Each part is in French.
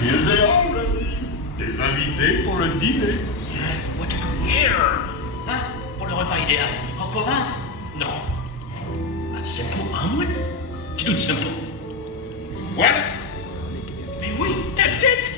Is they already? Des invités pour le dîner. Yes, but what to prepare? Hein? Pour le repas idéal. Coq au vin? Non. A simple omelet? Too simple. Voilà. Mais oui, that's it!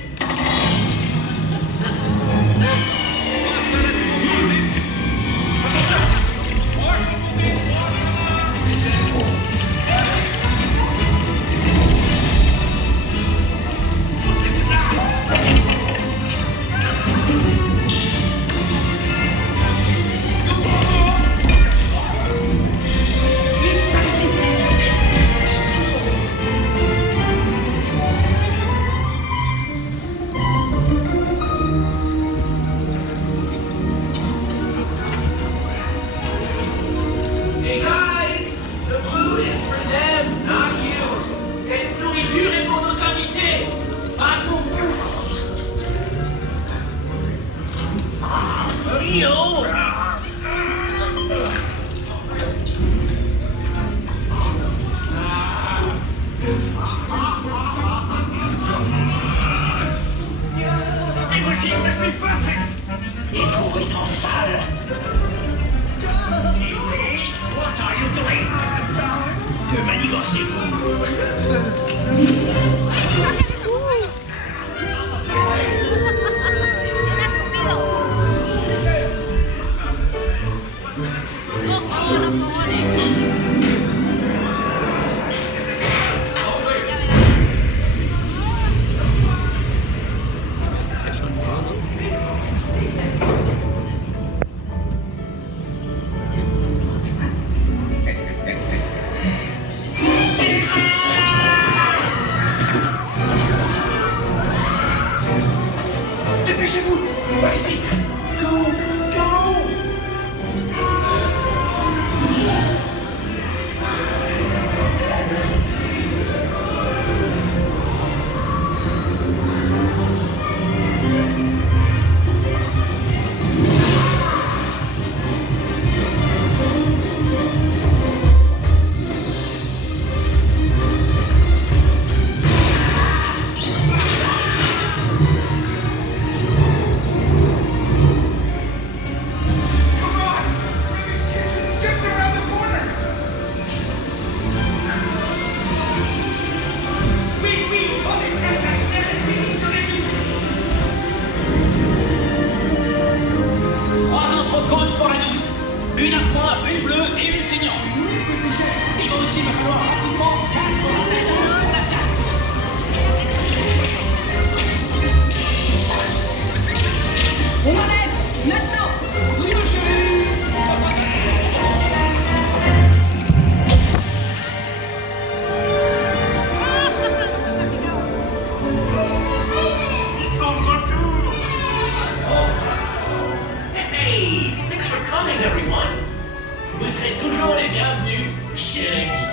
Vous serez toujours les bienvenus, chers amis.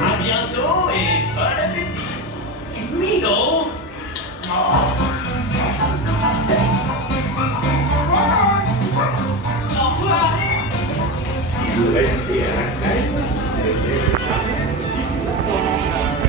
À bientôt et bon appétit. Mino